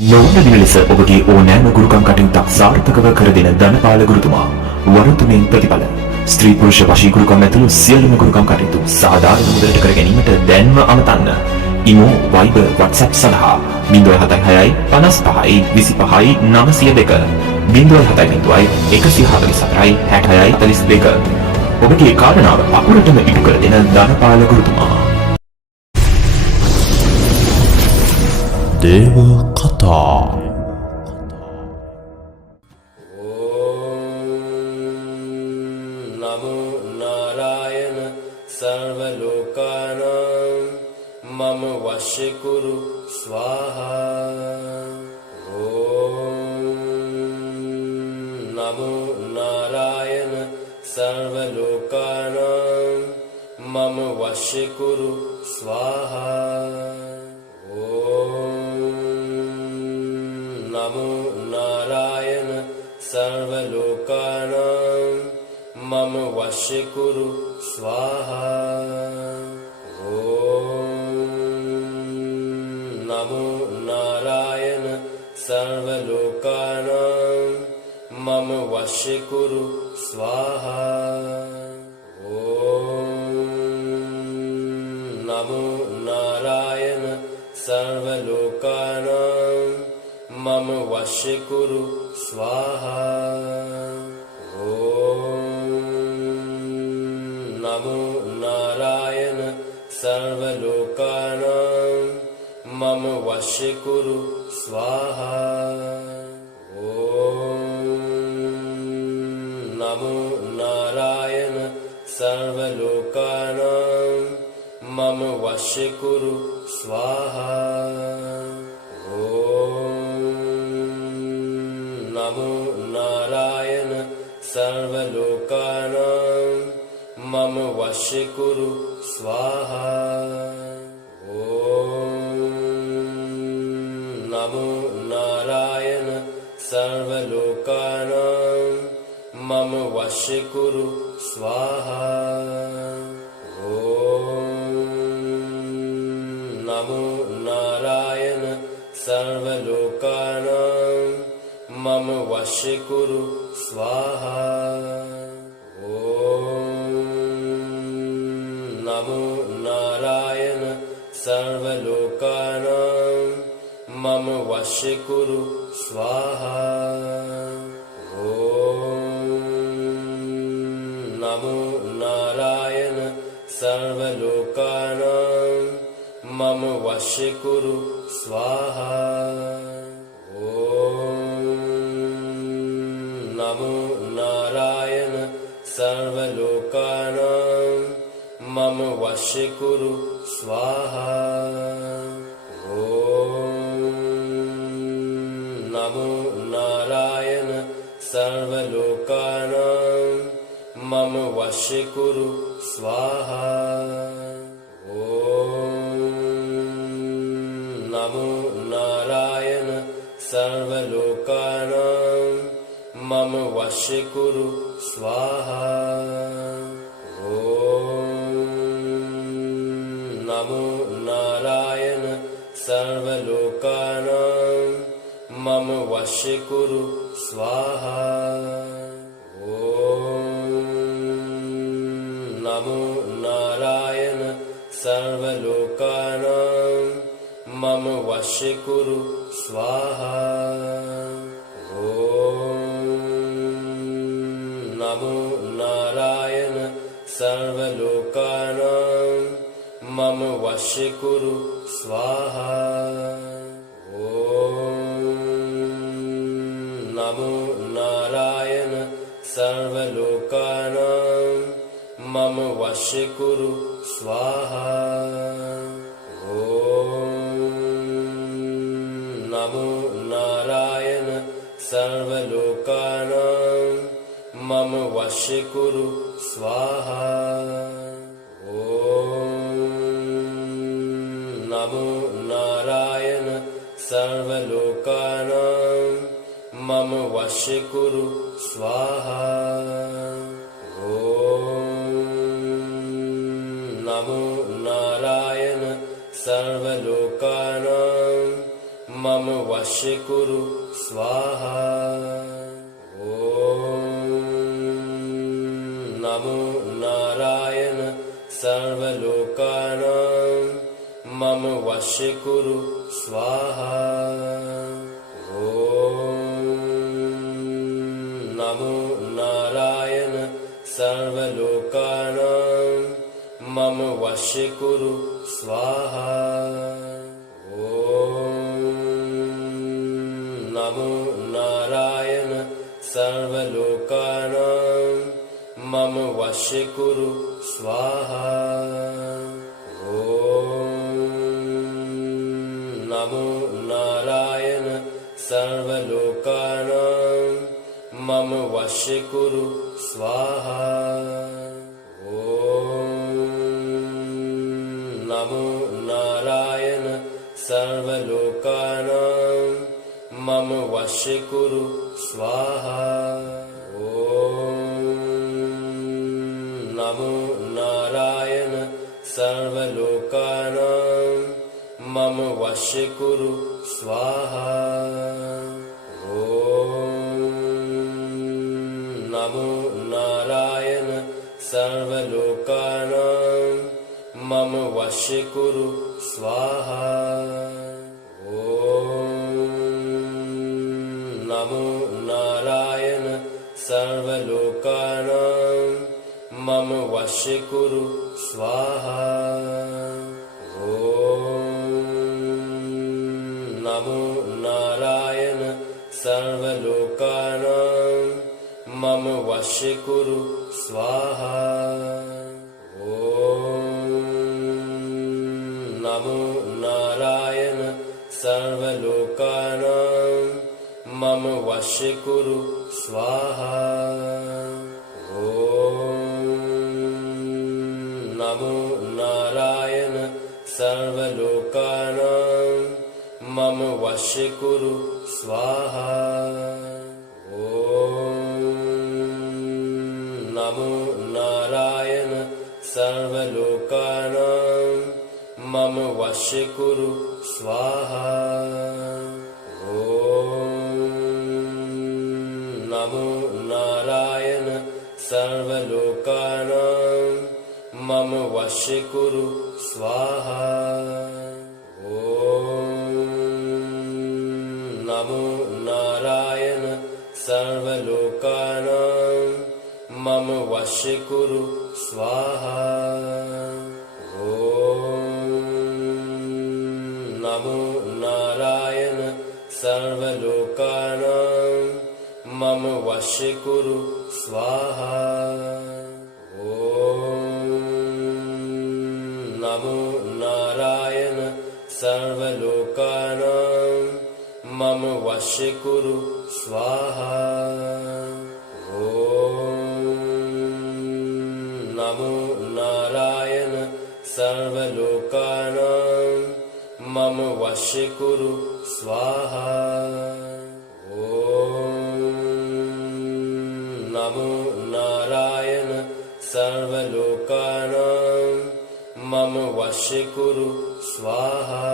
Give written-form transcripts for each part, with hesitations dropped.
නොවන ලෙස ඔබගේ ඕනෑම ගුරුකම් කටයුත්තක් සාර්ථකව කර දෙන ධනපාල ගුරුතුමා වරතුනෙන් ප්‍රතිඵල ස්ත්‍රී පුරුෂ වශී ගුරුකම් ඇතුළු සියලුම ගුරුකම් කටයුතු සාධාරණ මුදලට කර ගැනීමට දැන්ම අමතන්න. ඉමෝ වයිබර් WhatsApp සඳහා 076 55 25 902 070 144 66 42. ඔබගේ කාරණාව අකුරටම ඉටු කර දෙන ධනපාල ගුරුතුමා. දේව කතා. නමෝ නාරායන සර්වලෝකානාම් මම වශ්‍ය කුරු ස්වාහා. නමෝ නාරායන සර්වලෝකානාම් මම වශ්‍ය කුරු ස්වාහා. නමෝ නාරායන සර්වලෝකානාම් මම වශ්‍ය කුරු ස්වාහා. නමෝ නාරායන සර්වලෝකානාම් මම වශ්‍ය කුරු ස්වාහා. නමෝ නාරායන සර්වලෝකානාම් මම වශ්‍ය කුරු ස්වාහා. නමෝ නාරායන සර්වලෝකානාම් මම වශ්‍ය කුරු ස්වාහා. නමෝ නාරායන සර්වලෝකානාම් මම වශ්‍ය කුරු ස්වාහා. නමෝ නාරායන සර්වලෝකානාම් මම වශ්‍ය කුරු ස්වාහා. නමෝ නාරායන සර්වලෝකානාම් මම වශ්‍ය කුරු ස්වාහා. නමෝ නාරායන සර්වලෝකානාම් මම වශ්‍ය කුරු ස්වාහා. නමෝ නාරායන සර්වලෝකානාම් මම වශ්‍ය කුරු ස්වාහා. නමෝ නාරායන සර්වලෝකානාම් මම වශ්‍ය කුරු ස්වාහා. නමෝ නාරායන සර්වලෝකානාම් මම වශ්‍ය කුරු ස්වාහා. නමෝ නාරායන සර්වලෝකානාම් මම වශ්‍ය කුරු ස්වාහා. නමෝ නාරායන සර්වලෝකානාම් මම වශ්‍ය කුරු ස්වාහා. නමෝ නාරායන සර්වලෝකානාම් මම වශ්‍ය කුරු ස්වාහා. නමෝ නාරායන සර්වලෝකානාම් මම වශ්‍ය කුරු ස්වාහා. නමෝ නාරායන සර්වලෝකානාම් මම වශ්‍ය කුරු ස්වාහා. නමෝ නාරායන සර්වලෝකානාම් මම වශ්‍ය කුරු ස්වාහා. නමෝ නාරායන සර්වලෝකානාම් මම වශ්‍ය කුරු ස්වාහා. නමෝ නාරායන සර්වලෝකානාම් මම වශ්‍ය කුරු ස්වාහා. නමෝ නාරායන සර්වලෝකානාම් මම वश्य कुरु स्वाहा ॐ नमो नारायण सर्वलोकानां मम वश्य कुरु स्वाहा ॐ नमो नारायण सर्वलोकानां मम वश्य कुरु स्वाहा ॐ नमो नारायण सर्वलोकानां मम वश्य कुरु स्वाहा ॐ नमो नारायण सर्वलोकानां मम वश्य कुरु स्वाहा ॐ नमो नारायण सर्वलोकानां मम वश्य कुरु स्वाहा ॐ नमो नारायण सर्वलोकानां मम वश्य कुरु स्वाहा ॐ नमो नारायण सर्वलोकानां मम वश्य कुरु स्वाहा ॐ नमो नारायण सर्वलोकानां मम वश्य कुरु स्वाहा ॐ नमो नारायण सर्वलोकानां मम वश्य कुरु स्वाहा ॐ नमो नारायण सर्वलोकानां मम वश्य कुरु स्वाहा ॐ नमो नारायण सर्वलोकानां मम वश्य कुरु स्वाहा ॐ नमो नारायण सर्वलोकानां मम वश्य कुरु स्वाहा ॐ नमो नारायण सर्वलोकानां मम वश्य कुरु स्वाहा ॐ नमो नारायण सर्वलोकानां मम वश्य कुरु स्वाहा ॐ नमो नारायण सर्वलोकानां मम वश्य कुरु स्वाहा ॐ नमो नारायण सर्वलोकानां मम वश्य कुरु स्वाहा ॐ नमो नारायण सर्वलोकानां मम वश्य कुरु स्वाहा ॐ नमो नारायण सर्वलोकानां मम वश्य कुरु स्वाहा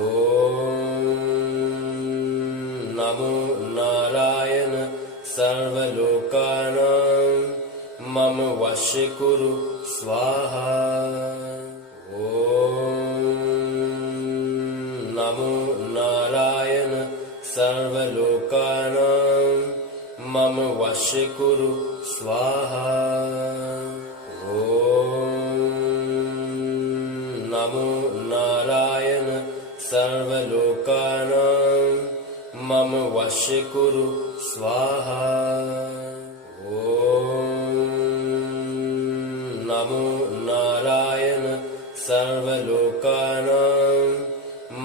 ॐ नमो नारायण सर्वलोकानां मम वश्य कुरु स्वाहा ॐ नमो नारायण सर्वलोकानां मम वश्य कुरु स्वाहा ॐ नमो नारायण सर्वलोकानां मम वश्य कुरु स्वाहा ॐ नमो नारायण सर्वलोकानां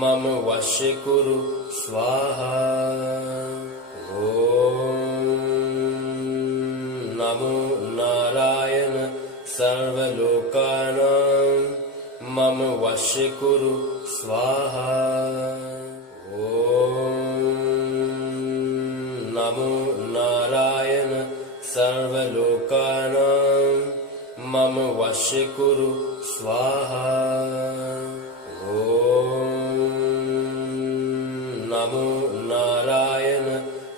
मम वश्य कुरु स्वाहा ॐ नमो नारायण सर्वलोकानां मम वश्य कुरु स्वाहा ॐ नमो नारायण सर्वलोकानां मम वश्य कुरु स्वाहा ॐ नमो नारायण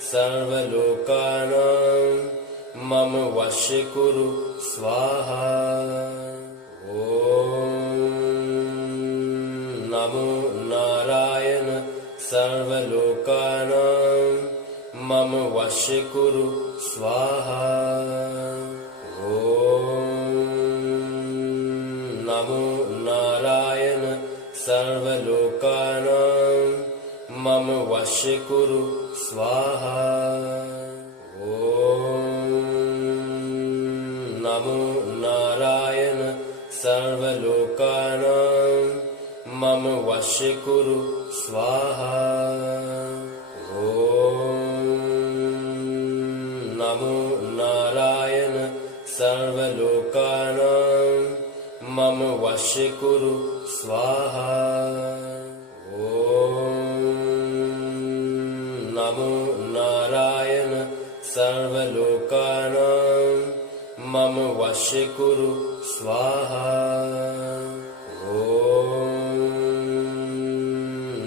सर्वलोकानां मम वशीकुरु स्वाहा ॐ नमो नारायण सर्वलोकानां मम वशीकुरु स्वाहा ॐ नमो नारायण सर्वलोकानां मम वशीकुरु स्वाहा ॐ नमो नारायण सर्वलोकानां मम वशीकुरु स्वाहा ॐ नमो नारायण सर्वलोकानां मम वशीकुरु स्वाहा ॐ नमो नारायण सर्वलोकानां मम वशीकुरु स्वाहा ॐ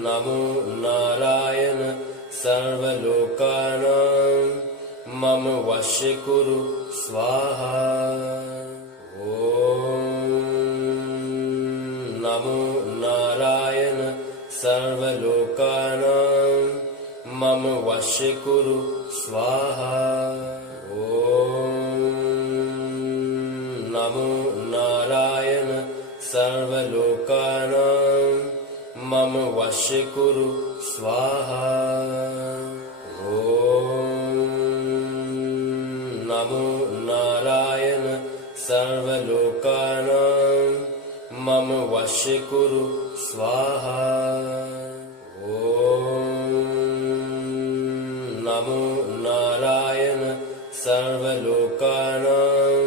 नमो नारायण सर्वलोकानां मम वशीकुरु स्वाहा ॐ नमो नारायण सर्वलोकानां मम वशीकुरु स्वाहा ॐ नमो नारायण सर्वलोकानां मम वशीकुरु स्वाहा ॐ नमो नारायण सर्वलोकानां मम वशीकुरु स्वाहा ॐ नमो नारायण सर्वलोकानां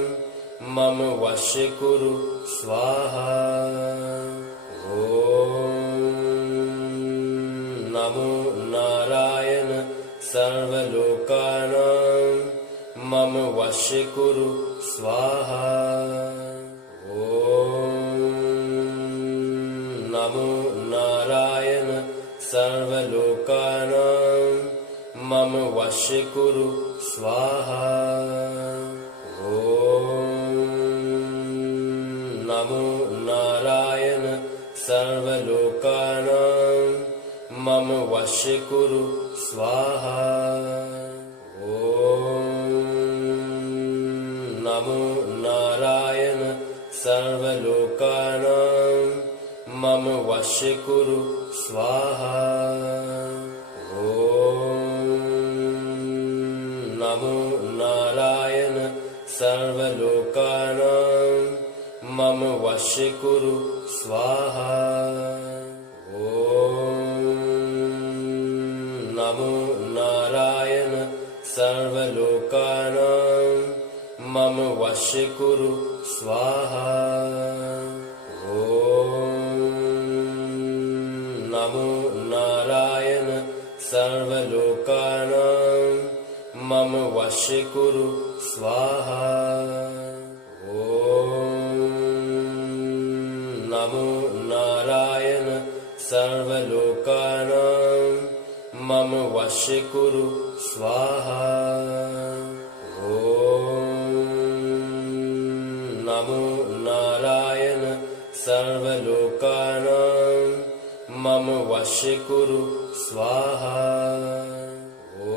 मम वशीकुरु स्वाहा ॐ नमो नारायण सर्वलोकानां मम वशीकुरु स्वाहा ॐ नमो नारायण सर्वलोकानां मम वशीकुरु स्वाहा ॐ नमो नारायण सर्वलोकानां मम वशीकुरु स्वाहा ॐ नमो नारायण सर्वलोकानां मम वशीकुरु स्वाहा ॐ नमो नारायण सर्वलोकानां मम वशीकुरु स्वाहा ॐ नमो नारायण सर्वलोकानां मम वशीकुरु स्वाहा ॐ नमो नारायण सर्वलोकानां मम वशीकुरु स्वाहा ॐ नमो नारायण सर्वलोकानां मम वशीकुरु स्वाहा ॐ नमो नारायण सर्वलोकानां मम वशीकुरु स्वाहा ॐ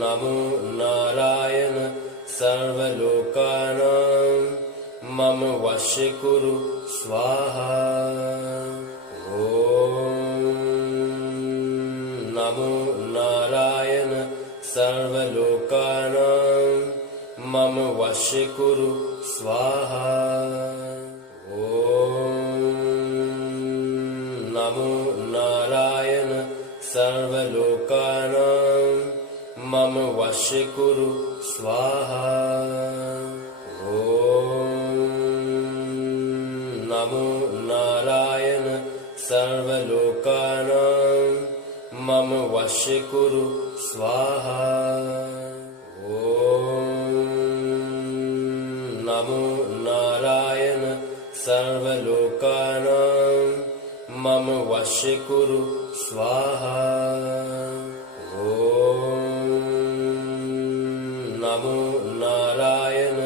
नमो नारायण सर्वलोकानां मम वशीकुरु स्वाहा ॐ नमो नारायण सर्वलोकानां मम वशीकुरु स्वाहा ॐ नमो नारायण सर्वलोकानां मम वशीकुरु स्वाहा ॐ नमो नारायण सर्वलोकानां मम वशीकुरु स्वाहा ॐ नमो नारायण सर्वलोकानां मम वश्य कुरु स्वाहा ॐ नमो नारायण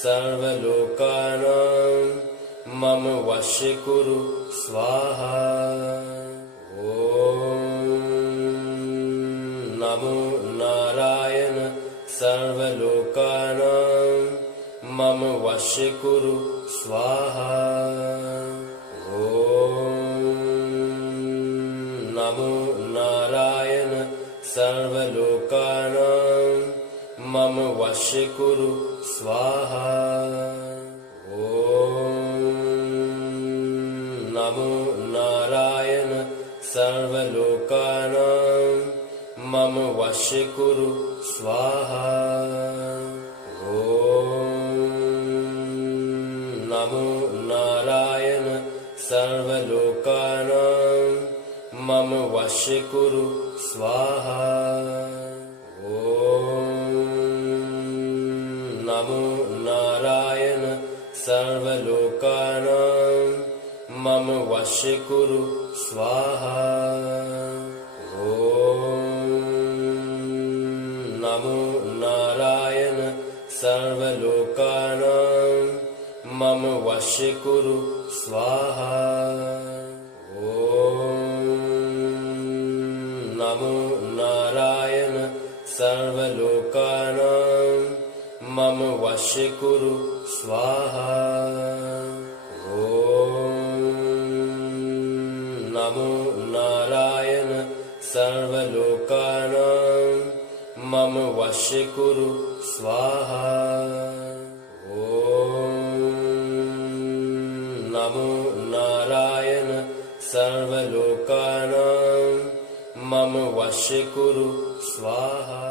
सर्वलोकानां मम वश्य कुरु स्वाहा ॐ नमो नारायण सर्वलोकानां मम वश्य कुरु स्वाहा ॐ नमो नारायण सर्वलोकानां मम वश्य कुरु स्वाहा ॐ नमो नारायण सर्वलोकानां मम वश्य कुरु स्वाहा ॐ नमो नारायण सर्वलोकानां मम वश्य कुरु स्वाहा ॐ नमो नारायण सर्वलोकानां मम वश्य कुरु स्वाहा ॐ नमो नारायण सर्वलोकानां मम वश्य कुरु स्वाहा ॐ नमो नारायण सर्वलोकानां मम वश्य कुरु स्वाहा ॐ नमो नारायण सर्वलोकानां मम वश्य कुरु स्वाहा ॐ नमो नारायण सर्वलोकानां मम वश्य कुरु स्वाहा।